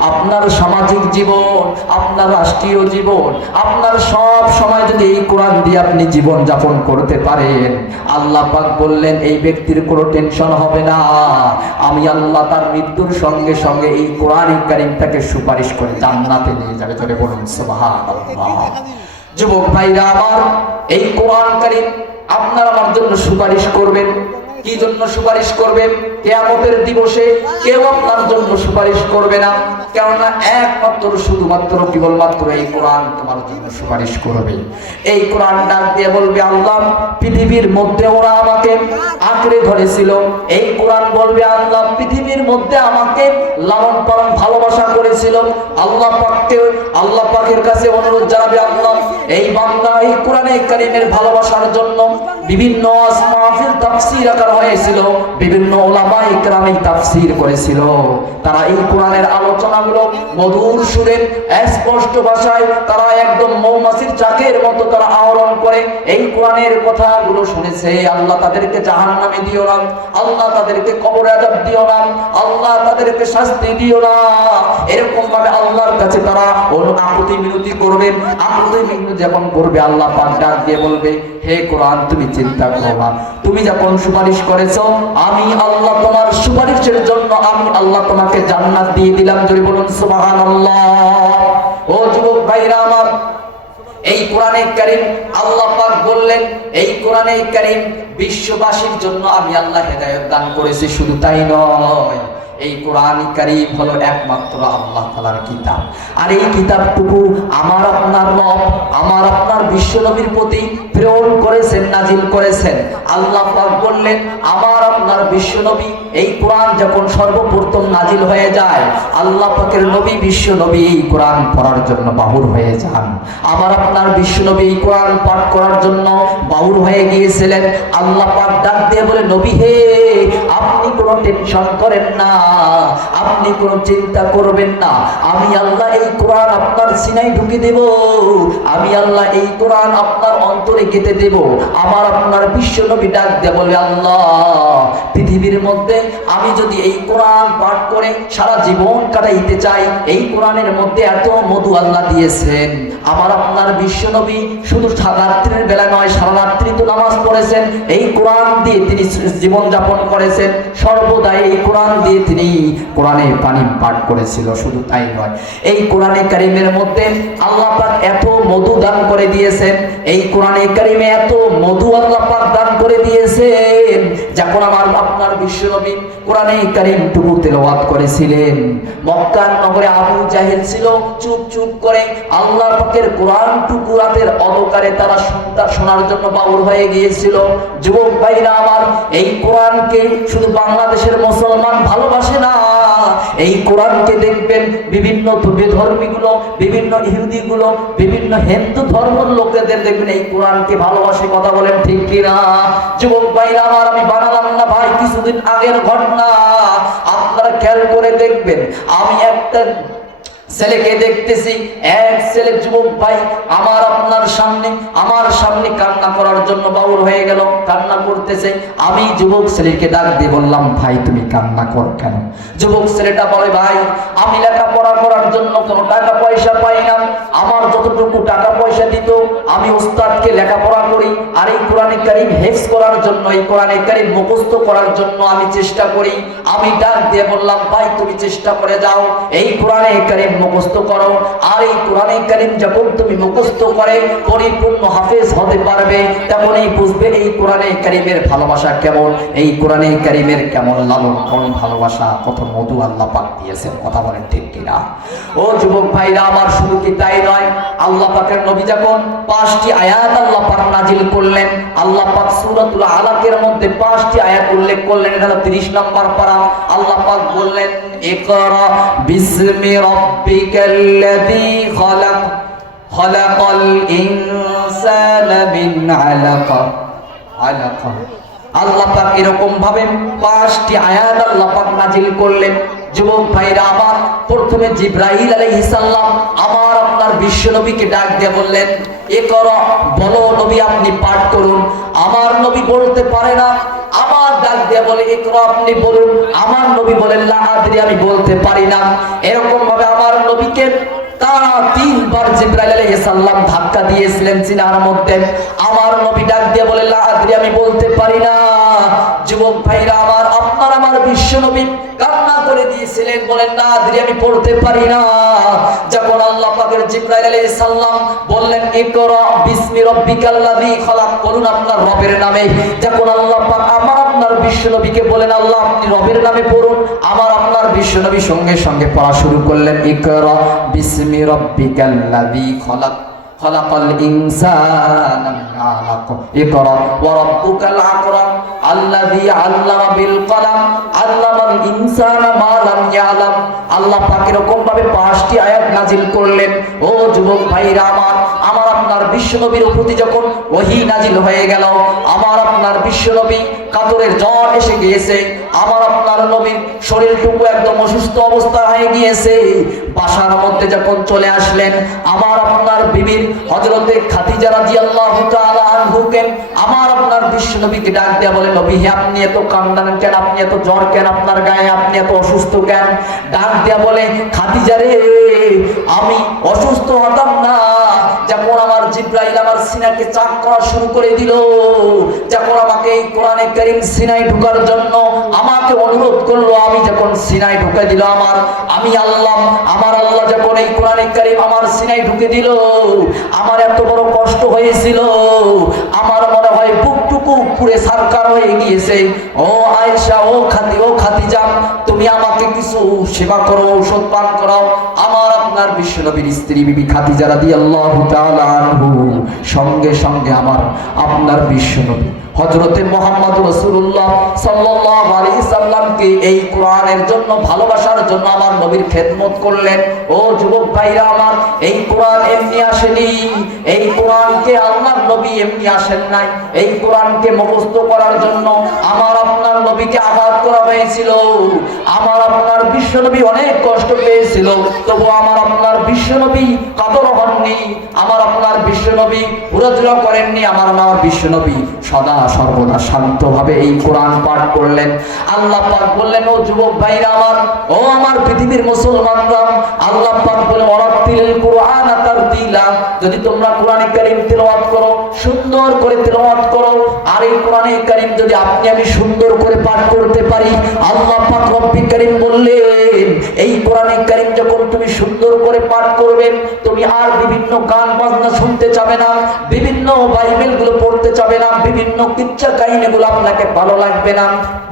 আপনার সামাজিক জীবন, আপনার রাষ্ট্রীয় জীবন, আপনার সব সময় যদি এই কোরআন দিয়ে আপনি জীবন যাপন করতে পারেন, আল্লাহ পাক বললেন এই ব্যক্তির কোনো টেনশন হবে না। আমি আল্লাহ তার মৃত্যুর সঙ্গে সঙ্গে এই কোরআন কারীমটাকে সুপারিশ করে জান্নাতে নিয়ে যাবে। জোরে বলুন সুবহানাল্লাহ। যুবক ভাইরা আমার, এই কোরআন কারীম আপনার আমার জন্য সুপারিশ করবেন। কি জন্য সুপারিশ করবেন? কিয়ামতের দিবসে কেউ আপনার জন্য সুপারিশ করবে না, কেননা একমাত্র শুধুমাত্র কেবলমাত্র এই কোরআন তোমার জন্য সুপারিশ করবে। এই কোরআন ডাক দিয়ে বলবে, আল্লাহ পৃথিবীর মধ্যে ওরা আমাকে আঁকড়ে ধরেছিল। এই কোরআন বলবে, আল্লাহ পৃথিবীর মধ্যে আমাকে লালন পালন ভালোবাসা করেছিল। আল্লাহ পাকের কাছে অনুরোধ জানাবে, আল্লাহ এই বান্দা এই কোরআনে কারীমের ভালোবাসার জন্য বিভিন্ন মাহফিল তাফসীর আকার হয়েছিল, বিভিন্ন উলামায়ে কেরাম তাফসীর করেছিল। তারা এই কোরআনের আলোচনাগুলো মধুর সুরে স্পষ্ট ভাষায় তারা একদম মৌমাছির চাকের মতো তারা আহরণ করে এই কোরআনের কথাগুলো শুনেছে। আল্লাহ তাদেরকে জাহান্নামে দিও না, আল্লাহ তাদেরকে কবরে আযাব দিও না, আল্লাহ তাদেরকে শাস্তি দিও না, এরকম ভাবে আল্লাহর কাছে তারা আকুতি মিনতি করবেন। আকুতি মিনতি যখন করবে, আল্লাহ পাক ডাক দিয়ে বলবে, হে কোরআন তুমি চিন্তা করো না, তুমি যখন সুপারিশ করেছো আমি আল্লাহ তোমার সুপারিশের জন্য আমি আল্লাহ তোমাকে জান্নাত দিয়ে দিলাম। জোরে বলুন সুবহানাল্লাহ। ও যুবক ভাইরা আমার, এই কোরআনে কারীম আল্লাহ পাক বললেন, এই কোরআনে কারীম বিশ্ববাসীর জন্য আমি আল্লাহ হেদায়েত দান করেছি। শুধু তাই নয়, এই কোরআন কারীম হলো একমাত্র আল্লাহ তাআলার কিতাব। আর এই কিতাবটুকু আমার আপনার রব আমার আপনার বিশ্ব নবীর প্রতি প্রেরণ করেছেন, নাজিল করেছেন। আল্লাহ পাক বললেন, আমার আপনার বিশ্ব নবী এই কোরআন যখন সর্বপ্রথম নাজিল হয়ে যায়, আল্লাহ পাকের নবী বিশ্ব নবী এই কোরআন পড়ার জন্য বাহুর হয়ে যান। আমার আপনার বিশ্ব নবী এই কোরআন পাঠ করার জন্য বাহুর হয়ে গিয়েছিলেন। আল্লাহ পাক ডাক দিয়ে বলে, নবী হে, আপনি কোনো টেনশন করেন না, আপনি কোনো চিন্তা করবেন না, আমি আল্লাহ এই কোরআন আপনার সিনায় ঢুকে দেব, আমি আল্লাহ এই কোরআন আপনার অন্তরে গেঁথে দেব। আমার আপনার বিশ্ব নবী ডাক দিয়ে বলে, আল্লাহ পৃথিবীর মধ্যে আমি যদি এই কোরআন পাঠ করে সারা জীবন কাটাইতে চাই, এই কোরআনের মধ্যে এত মধু আল্লাহ দিয়েছেন। আমার আপনার বিশ্ব নবী শুধু রাত্রির বেলা নয়, সারা রাত্রি তো নামাজ পড়েছেন, এই কোরআন দিয়ে তিনি জীবন যাপন করেছেন, সর্বদাই এই কোরআন দিয়ে তিনি কোরআনে পানি পাঠ করেছিল। শুধু তাই নয়, এই কোরআনে কারিমের মধ্যে আল্লাহ পাক এত মধু দান করে দিয়েছেন, এই কোরআনে কারিমে এত মধু আল্লাহ পাক দান করে দিয়েছেন, যখন আমার আপনার বিশ্ব নবী কোরআনে কারিম টুকু তেলাওয়াত করেছিলেন, মক্কা নগরে আবু জাহেল ছিল চুপ চুপ করে আল্লাহ পাকের কোরআন টুকু রাতের অন্ধকারে তারা শোনার জন্য বাউল হয়ে গিয়েছিল। যুবক ভাইরা আমার, এই কোরআনকে শুধু বাংলাদেশের মুসলমান ভালোবাসে না, এই কোরআনকে দেখবেন বিভিন্ন ধর্মীগুলো, বিভিন্ন ইহুদিগুলো, বিভিন্ন হিন্দু ধর্মের লোকেদের দেখবেন এই কোরআনকে ভালোবাসে। কথা বলেন ঠিক কিনা? যুবক ভাইরা আমার, আমি বানালাম না ভাই, কিছুদিন আগের ঘটনা আপনারা খেয়াল করে দেখবেন। আমি একটা ছেলেকে দেখতেছি, এক ছেলে যুবক ভাই আমার সামনে কান্না করার জন্য বাউল হয়ে গেল, কান্না করতেছে। আমি যুবক ছেলেকে ডাক দিয়ে বললাম, ভাই তুমি কান্না কর কেন? যুবক ছেলেটা বলে, ভাই আমি লেখাপড়া করার জন্য কোনো টাকা পয়সা পাই না, আমার যতটুকু টাকা পয়সা দিত আমি উস্তাদকে লেখাপড়া করি, আর এই কোরআনে কারিম হেফজ করার জন্য, এই কোরআনে কারিম মুখস্থ করার জন্য আমি চেষ্টা করি। আমি ডাক দিয়ে বললাম, ভাই তুমি চেষ্টা করে যাও, এই কোরআনে কারিম মুখস্থ করো, আর এই কোরআনে কারিম যখন তুমি মুখস্থ করে পরিপূর্ণ হাফেজ হতে পারবে, তেমনই বুঝবে এই কোরআনে কারিমের ভালোবাসা কেমন, এই কোরআনে কারিমের কেমন লালন পালন ভালোবাসা, কত মধু আল্লাহ পাক দিয়েছেন। কথা বলেন ঠিক কিনা? ও যুবক ভাইরা আমার, শুধু কি তাই নয়, আল্লাহ পাকের নবী যখন 5টি আয়াত আল্লাহ পাক নাজিল করলেন, আল্লাহ পাক সূরাতুল আলাকের মধ্যে 5টি আয়াত উল্লেখ করলেন। এটা 30 নম্বর পারা। আল্লাহ পাক বললেন, ইকরা বিসমি রাব্বিকাল্লাযী খালাক খালাকাল ইনসানা মিন আলাক। আল্লাহ পাক এরকম ভাবে 5টি আয়াত আল্লাহ পাক নাজিল করলেন। যুবক ভাইরা আমার, প্রথমে জিবরাইল আলাইহিস সালাম আমার আপনার বিশ্ব নবীকে ডাক দিয়ে বললেন, ইকরা, বলো নবী আপনি পাঠ করুন। আমার নবী বলতে পারে না, আমার ডাক দিয়ে বলে, ইকরা আপনি বলুন। আমার নবী বলেন, লা আদরি, আমি বলতে পারি না। এরকম ভাবে আমার নবীকে তারা 3 বার জিবরাইল আলাইহিস সালাম ধাক্কা দিয়েছিলেন সিনার মধ্যে। আমার নবী ডাক দিয়ে বলে, লা আদরি, আমি বলতে পারি না। যুবক ভাইরা আমার, আপনার আমার বিশ্ব নবী কান্না করে দিয়েছিলেন, বলেন, না আদরি, আমি পড়তে পারি না। যখন আল্লাহ পাকের জিবরাইল আলাইহিস সালাম বললেন, ইকরা বিসমি রাব্বিকাল্লাযী খালাক, পড়ুন আপনার রবের নামে। যখন আল্লাহ পাক আমার আপনার বিশ্ব নবীকে বলেন, আল্লাহ আপনি রবের নামে পড়ুন, আমার আপনার বিশ্ব নবী সঙ্গে সঙ্গে পড়া শুরু করলেন, ইকরা বিসমি রাব্বিকাল্লাযী খালাক খালাকাল ইনসানা মিন আলাক ইকরা ওয়া রাব্বুকাল আকরাম আল্লাযী আল্লামা বিল কলম আল্লামাল ইনসানা মা লাম ইয়ালাম। আল্লাহ পাক এরকম ভাবে 5টি আয়াত নাজিল করলেন। ও যুবক ভাইরা আমার, আমার আপনার বিশ্ব নবীর প্রতি যখন ওহী নাজিল হয়ে গেল, আমার আপনার বিশ্ব নবী কাতরের জ্বর এসে গিয়েছে, আমার আপনার নবীর শরীরটুকু একদম অসুস্থ অবস্থা হয়ে গিয়েছে। বাসার মধ্যে যখন চলে আসলেন, আমার আপনার বিবির হযরতে খাদিজা রাদিয়াল্লাহু তাআলা আনহুকে আমার আপনার বিশ্ব নবীকে ডাক দেয়া বলে, নবী আপনি এত কান্নান কেন, আপনি এত জ্বর কেন, আপনার গায়ে আপনি এত অসুস্থ কেন? ডাক দেয়া বলে, খাদিজা রে, আমি অসুস্থ হতাম না যখন আমার জিবরাইল আমার সিনাকে চাক করা শুরু করে দিল, যখন আমাকে এই কোরআনে কারীম সিনায় ঢোকার জন্য আমাকে অনুরোধ করলো, আমি যখন সিনায় ঢুকে দিল, আমি আল্লাহ, আমার আল্লাহ যখন এই কোরআনে কারীম আমার সিনায় ঢুকে দিল, আমার এত বড় কষ্ট হয়েছিল, আমার মনে হয় বুকটুকু পুরে সারকার হয়ে গিয়েছে। ও আয়েশা, ও খাদিজা, তুমি আমাকে কিছু সেবা করো, ঔষধ পান করাও। আমার আপনার বিশ্ব নবীর স্ত্রী বিবি খাদিজা রাদিয়াল্লাহু তাআলা আনহু সঙ্গে সঙ্গে আমার আপনার বিশ্ব নবী হযরতে মুহাম্মদ রাসূলুল্লাহ সাল্লাল্লাহু আলাইহি সাল্লামকে এই কোরআনের জন্য ভালোবাসার জন্য আমার নবীর খেদমত করলেন। ও যুবক ভাইরা আমার, এই কোরআন এমনি আসেনি, এই কোরআনকে আল্লাহর নবী এমনি আসেন নাই। এই কোরআনকে মুখস্থ করার জন্য আমার আপনার নবীকে আঘাত করা হয়েছিল। আমার আপনার বিশ্বনবী অনেক কষ্ট পেয়েছিল, তবু আমার আপনার বিশ্বনবী কাতর হননি, আমার আপনার বিশ্বনবী উড়াধুরা করেননি। আমার বিশ্বনবী সদা সর্বদা শান্তভাবে এই কোরআন পাঠ করলেন। আল্লাহ পাক বললেন, ও যুবক ভাইরা আমার, ও আমার পৃথিবীর মুসলমানরা, আল্লাহ পাক বলেন ওয়ারাতিল কুরআন তারতিলা, যদি তোমরা কোরআনে কারীম তেলাওয়াত করো, সুন্দর করে তেলাওয়াত করো। আর এই কোরআনে কারীম যদি আপনি আমি সুন্দর করে পাঠ করতে পারি, আল্লাহ পাক রব্বুল কারীম বললেন এই কোরআনে কারীম যখন তুমি সুন্দর করে পাঠ করবে, তুমি আর বিভিন্ন গান বাজনা শুনতে চাবে না, বিভিন্ন বাইবেল গুলো পড়তে চাবে না, বিভিন্ন কিচ্ছা কাহিনীগুলো আপনাকে ভালো লাগবে না।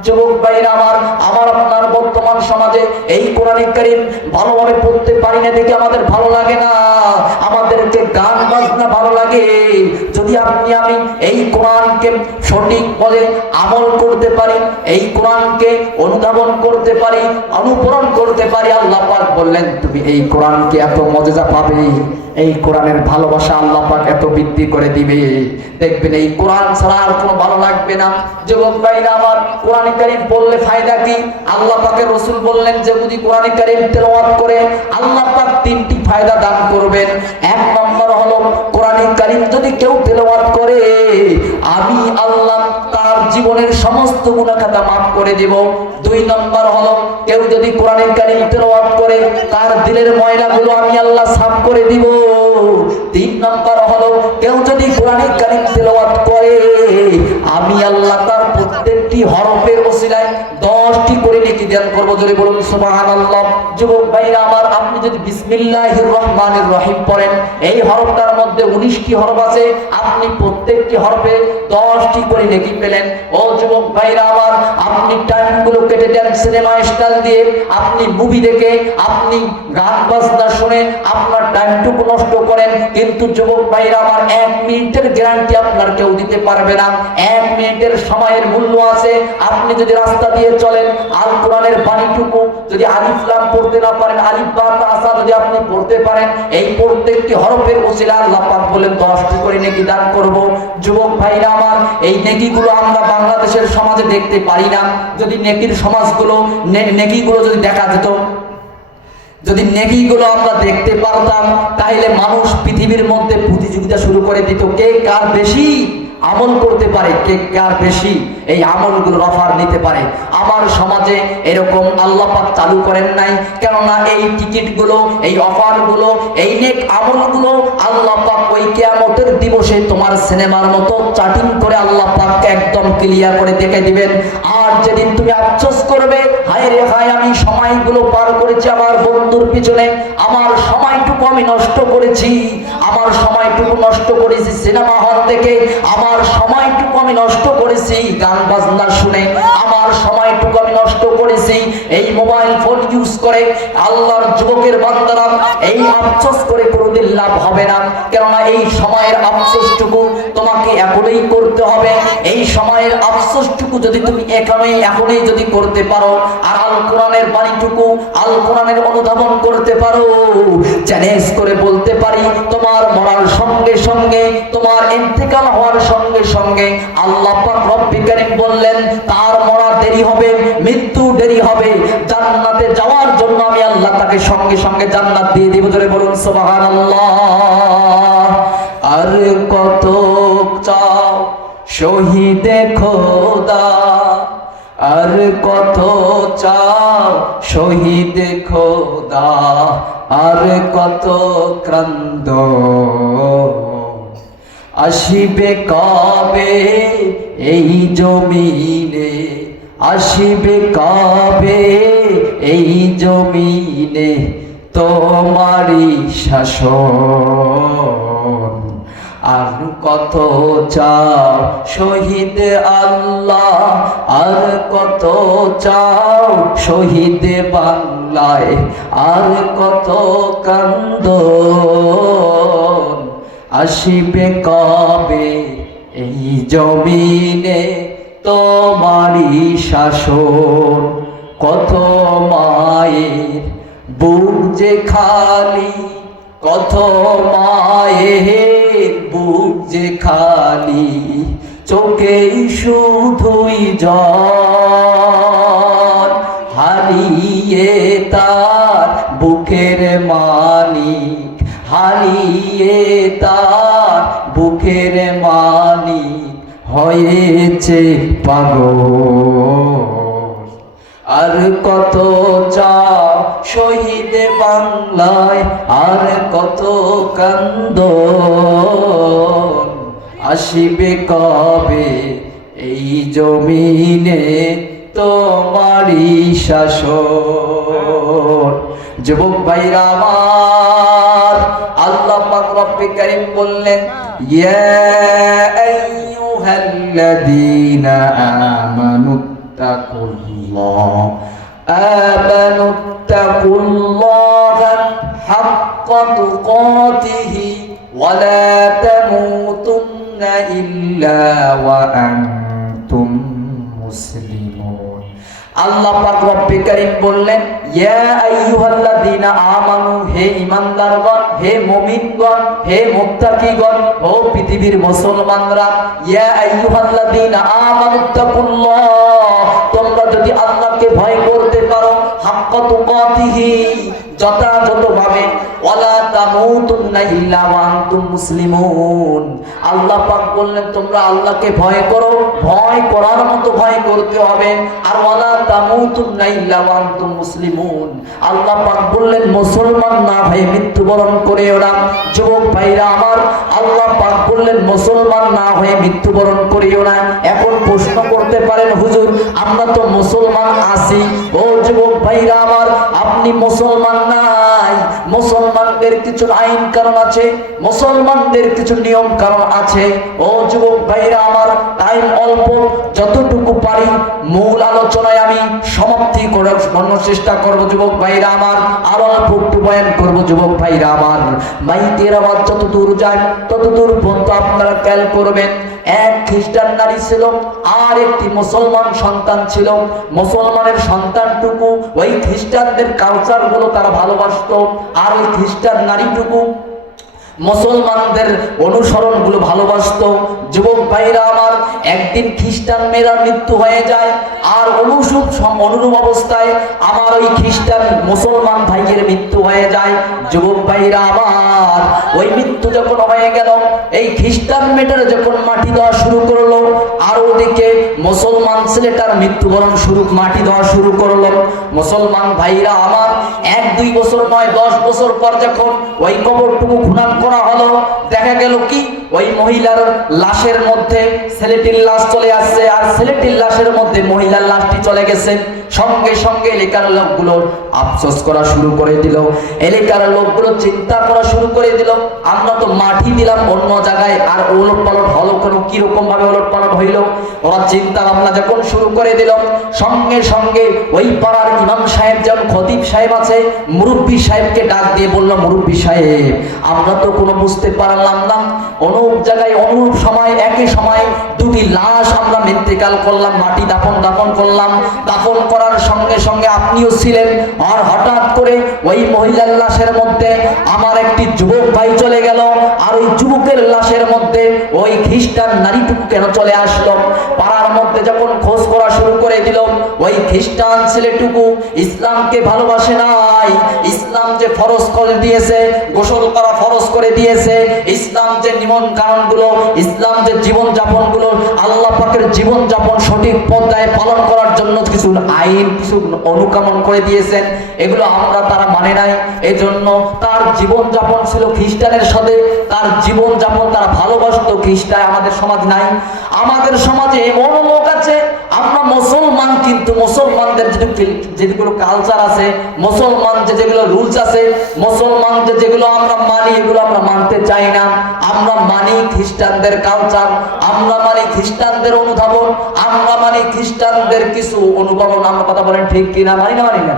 যুবক ভাইরা আমার, আমার আপনার বর্তমান সমাজে এই কোরআনে কারীম ভালোভাবে পড়তে পারি না দেখে আমাদের ভালো লাগে না, আমাদেরকে গান বাজনা ভালো লাগে। যদি আপনি আমি এই কোরআনকে সঠিক পথে আমল করতে পারি, এই কোরআনকে অনুধাবন করতে পারি, অনুসরণ করতে পারি, আল্লাহ পাক বললেন তুমি এই কোরআনকে এত মজা পাবে, এই কোরআনের ভালোবাসা আল্লাহ পাক এত বৃদ্ধি করে দিবে, দেখবেন এই কোরআন ছাড়া আর কোনো ভালো লাগবে না। যুবক ভাইরা আমার, কোরআনে কারীম পড়লে ফায়দা কি? আল্লাহ পাকের রাসূল বললেন যে যদি কোরআনে কারীম তেলাওয়াত করে আল্লাহ পাক তিনটি ফায়দা দান করবেন। এক নম্বর হলো কোরআনে কারীম যদি কেউ তেলাওয়াত করে, আমি আল্লাহ তার জীবনের সমস্ত গুনাহ খাতা মাফ করে দেব। দুই নম্বর হলো কেউ যদি কোরআনে কারীম তেলাওয়াত করে, তার দিলের ময়লাগুলো আমি আল্লাহ সাফ করে দিব। তিন নম্বর হলো কেউ যদি কোরআনে কারীম তেলাওয়াত করে, আমি আল্লাহ তার প্রত্যেকটি হরফের ওসিলায় 10টি করে নেকি দান করব। জোরে বলুন সুবহানাল্লাহ। যুবক ভাইরা আমার, আপনি যদি বিসমিল্লাহির রহমানির রহিম পড়েন, এই হরফটার মধ্যে 19টি হরফ আছে, আপনি প্রত্যেকটি হরফে 10টি করে নেকি পেলেন। ও যুবক ভাইরা আমার, আপনি টাইমগুলো কেটে দেন সিনেমা স্টাইল দিয়ে, আপনি মুভি দেখে, আপনি গান বাজনা শুনে আপনার টাইমটুকু নষ্ট করেন, কিন্তু যুবক ভাইরা আমার 1 মিনিটের গ্যারান্টি আপনার কেউ দিতে পারবে না। 1 মিনিটের সময়ের মূল্য আছে। আপনি যদি রাস্তা দিয়ে চলেন, আল কোরআনের বাণীটুকু যদি আলিফ লাম পড়তে না পারেন, আলিফ বা তা সা যদি আপনি পড়তে পারেন, এই প্রত্যেকটি হরফের ওসিলায় আল্লাহ পাক বলেন 10টি করে নেকি দান করব। যুবক ভাইরা আমার, এই নেকিগুলো আমরা বাংলাদেশের সমাজে দেখতে পারি না। যদি নেকির সমাজগুলো নেকিগুলো যদি দেখা যেত, যদি নেকিগুলো আমরা দেখতে পারতাম, তাহলে মানুষ পৃথিবীর মধ্যে প্রতিযোগিতা শুরু করে দিত, কে কার বেশি আমল করতে পারে, কে কার বেশি এই আমলগুলোর অফার নিতে পারে। আমার সমাজে এরকম আল্লাহ পাক চালু করেন নাই, কেননা এই টিকিটগুলো, এই অফারগুলো, এই নেক আমলগুলো আল্লাহ পাক ওই কিয়ামতের দিবসে তোমার সিনেমার মতো চাটিং করে আল্লাহ পাককে একদম ক্লিয়ার করে দেখে দিবেন। আর যেদিন তুমি আফসোস করবে, হায় রে হায়, আমি সময়গুলো পার করেছি আমার বন্ধুর পিছনে, আমার সময়টুকু আমি নষ্ট করেছি, আমার সময়টুকু নষ্ট করেছি সিনেমা হল থেকে, আমার সময়টুকু আমি নষ্ট করেছি গান বাজনা শুনে, আমার সময়টুকু আমি নষ্ট করেছি এই মোবাইল ফোন ইউজ করে। আল্লাহর যুবকের বান্দারা, এই আফসোস করে কোনোদিন লাভ হবে না, কেননা এই সময়ের আফসোসটুকু তোমাকে এখনই করতে হবে। এই সময়ের আফসোসটুকু যদি তুমি এখনই যদি করতে পারো, আর আল কোরআনের বাণীটুকু, আল কোরআনের অনুধাবন করতে পারো, চ্যালেঞ্জ করে বলতে পারি, তোমার মরার সঙ্গে সঙ্গে, তোমার ইন্তেকাল হওয়ার সঙ্গে সঙ্গে আল্লাহ পাক রব্বুল কারীম বললেন তার মরা দেরি হবে, মৃত্যু দেরি হবে, জান্নাতে যাওয়ার জন্য আমি আল্লাহ তাকে সঙ্গে সঙ্গে জান্নাত দিয়ে দেব। জোরে বলুন সুবহানাল্লাহ। আর কত চাও শহীদে খোদা, আর কত চাও শহীদে খোদা, আর কত ক্রান্ত আসিবে কবে এই জমিনে, আসিবে কবে এই জমিনে তোমারি শাসন। আর কত চাও শহীদ আল্লাহ, আর কত চাও শহীদ বাংলায়, আর কত কান্দন আসিবে কবে এই জমিনে তোমারই শাসন। কত মায়ের বুক যে খালি, কত মায়ের বুক যে খালি, চোখেই শুধুই জল। হারিয়ে তার বুকের মানিক, হারিয়ে তার বুকের মানিক হয়েছে পাগল। আর কত চাও শহীদ বাংলায়, আর কত কান্দন, আসিবে কবে এই জমিনে তোমারই শাসন। যুবক ভাইরা আমার, আল্লাহ পাক রব্বে কারীম বললেন, ইয়া আইয়ুহাল্লাযীনা আমানুত্তাকুল্লাহা হাক্কা তুকাতিহি ওয়া লা তামুতুন্না ইল্লা ওয়া আনতুম মুসলিমুন। আল্লাহ পাক রব্বে কারীম বললেন, ইয়া আইয়ুহাল্লাযীনা আমানু, হে ঈমানদারগণ, হে মুমিনগণ, হে মুত্তাকিগণ, ও পৃথিবীর মুসলমানরা, ইয়া আইয়ুহাল্লাযীনা আমানুত্তাকুল্লাহ, তোমরা যদি আল্লাহকে ভয় করতে পারো, হাক্কা তুকাতিহি, যথাযথভাবে, ওয়ালা তামুতুন্না ইল্লা ওয়া আনতুম মুসলিমুন। আল্লাহ পাক বললেন তোমরা আল্লাহকে ভয় করো, ভয় করার মতো ভয় করতে হবে। আর ওয়ালা তামুতুন্না ইল্লা ওয়া আনতুম মুসলিমুন, আল্লাহ পাক বললেন মুসলমান না হয়ে মৃত্যুবরণ করিও না। যুবক ভাইরা আমার, আল্লাহ পাক বললেন মুসলমান না হয়ে মৃত্যুবরণ করিও না। এখন প্রশ্ন করতে পারেন, হুজুর আমরা তো মুসলমান আছি। ও যুবক ভাইরা আমার, আপনি মুসলমান নাই, মুসলমানদের কিছু আইন কারণ আছে, মুসলমানদের কিছু নিয়ম কারণ আছে। ও যুবক ভাইরা আমার, টাইম অল্প, যতটুকু পারি মূল আলোচনায় আমি সমাপ্তি করার চেষ্টা করব। যুবক ভাইরা আমার, আর অল্প একটু বয়ান করব। যুবক ভাইরা আমার, মাইকের আওয়াজ যত দূর যায় তত দূর পর্যন্ত আপনারা খেয়াল করবেন। এক খ্রিস্টান নারী ছিল, আর একটি মুসলমান সন্তান ছিল। মুসলমানের সন্তানটুকু ওই খ্রিস্টানদের কালচার গুলো তারা ভালোবাসত, আর ওই খ্রিস্টান নারীটুকু মুসলমানদের অনুসরণ গুলো ভালোবাসত। যুবক ভাইরা আমার, একদিন খ্রিস্টান মেয়েরা মৃত্যু হয়ে যায়, আর অনুরূপ অবস্থায় আমার ওই খ্রিস্টান মুসলমান ভাইয়ের মৃত্যু হয়ে যায়। যুবক ভাইরা আমার, ওই মৃত্যু যখন হয়ে গেল, এই খ্রিস্টান মেয়েটার যখন মাটি দেওয়া শুরু করলো, আর ওদিকে মুসলমান ছেলেটার মৃত্যুবরণ মাটি দেওয়া শুরু করলো। মুসলমান ভাইরা আমার, 1-2 বছর নয় 10 বছর পর যখন ওই কবরটুকু খনন করা হলো, দেখা গেল কি ওই মহিলার লাশের মধ্যে ছেলেটির লাশ চলে আসছে, আর ছেলেটির লাশের মধ্যে মহিলার লাশটি চলে গেছে। সঙ্গে সঙ্গে এলাকার লোকগুলো আফসোস করা শুরু করে দিল, এলাকার লোকগুলো চিন্তা করা শুরু করে দিল, আমরা তো মাটি দিলাম অন্য জায়গায়, আর ওলট পালট হলো কেন, কিরকম ভাবে ওলট পালট হইল। ওরা চিন্তা ভাবনা যখন শুরু করে দিল, সঙ্গে সঙ্গে ওই পাড়ার ইমাম সাহেব, যেমন খতিব সাহেব আছে, মুরব্বী সাহেবকে ডাক দিয়ে বলল, মুরব্বী সাহেব আমরা তো কোনো বুঝতে পারলাম না, অনুরূপ জায়গায় অনুরূপ সময় একই সময় 2টি লাশ আমরা ইন্তেকাল করলাম, মাটি দাফন করলাম। দাফন করার সঙ্গে সঙ্গে আপনিও ছিলেন, আর হঠাৎ করে ওই মহিলার লাশের মধ্যে আমার একটি যুবক ভাই চলে গেল, আর ওই যুবকের লাশের মধ্যে ওই খ্রিস্টান নারীটুকু কেন চলে আসলো। পাড়ার মধ্যে যখন খোঁজ করা শুরু করে দিল, ওই খ্রিস্টান ছেলেটুকু ইসলামকে ভালোবাসে নাই। ইসলাম যে ফরজ করে দিয়েছে, গোসল করা ফরজ করে দিয়েছে, ইসলাম যে নিয়ম কানুন গুলো, ইসলাম যে জীবন যাপন গুলো, আল্লাহ পাকের জীবন যাপন সঠিক পর্যায়ে পালন করার জন্য কিছু আইন, কিছু অনুকরণ করে দিয়েছেন, এগুলো তারা মানে নাই। এজন্য তার জীবন যাপন ছিল খ্রিস্টানের সাথে, তার জীবন যাপন তারা ভালোবাসত। খ্রিস্টান আমাদের সমাজ নাই। আমাদের সমাজে এমন লোক আছে, আমরা মুসলমান কিন্তু মুসলমানদের যেগুলো কালচার আছে, মুসলমান যেগুলো রুলস আছে, মুসলমান যেগুলো আমরা মানি, এগুলো আমরা মানতে চাই না। আমরা মানি খ্রিস্টানদের কালচার, আমরা মানি খ্রিস্টানদের অনুধাবন, আমরা মানি খ্রিস্টানদের কিছু অনুভবন। আমরা কথা বলেন ঠিক কিনা? মানি না?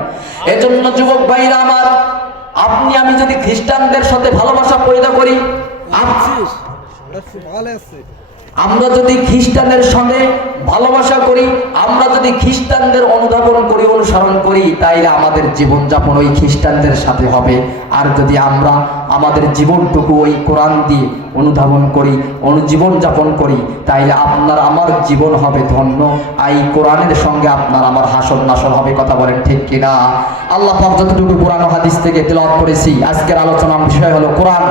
এজন্য যুবক ভাইরা আমার, আপনি আমি যদি খ্রিস্টানদের সাথে ভালোবাসা পয়দা করি, আমরা যদি খ্রিস্টানদের সঙ্গে ভালোবাসা করি, আমরা যদি খ্রিস্টানদের অনুধাবন করি, অনুসরণ করি, তাইলে আমাদের জীবনযাপন ওই খ্রিস্টানদের সাথে হবে। আর যদি আমরা আমাদের জীবনটুকু ওই কোরআন দিয়ে অনুধাবন করি, জীবনযাপন করি, তাইলে আপনার আমার জীবন হবে ধন্য। এই কোরআনের সঙ্গে আপনার আমার হাসর নাসর হবে। কথা বলেন ঠিক কিনা? আল্লাহ পাক যতটুকু কোরআন ও হাদিস থেকে তেলাওয়াত করেছি, আজকের আলোচনার বিষয় হলো কোরআন।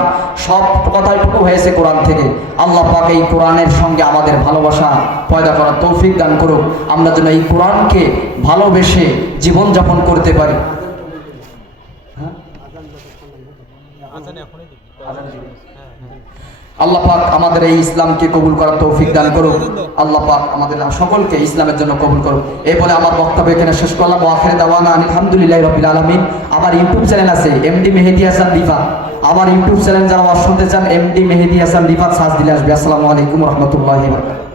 সব কথাইটুকু হয়েছে কোরআন থেকে। আল্লাহ পাক এই কোরআনের সঙ্গে আমাদের ভালোবাসা পয়দা করার তৌফিক দান করুক, আমরা যেন এই কোরআনকে ভালোবেসে জীবনযাপন করতে পারি। আল্লাহ পাক আমাদের এই ইসলামকে কবুল করার তৌফিক দান করুক। আল্লাহ পাক আমাদের সকলকে ইসলামের জন্য কবুল করুক। এই বলে আমার বক্তব্য এখানে শেষ করলাম। আখির দাওয়ানা আলহামদুলিল্লাহি রাব্বিল আলামিন। আমার ইউটিউব চ্যানেল আছে এমডি মেহেদী হাসান রিফাত। আমার ইউটিউব চ্যানেল যারা শুনতে চান, এমডি মেহেদী হাসান রিফাত সার্চ দিলে আসবে। আসসালামু আলাইকুম ওয়া রাহমাতুল্লাহি ওয়া বারাকাতুহু।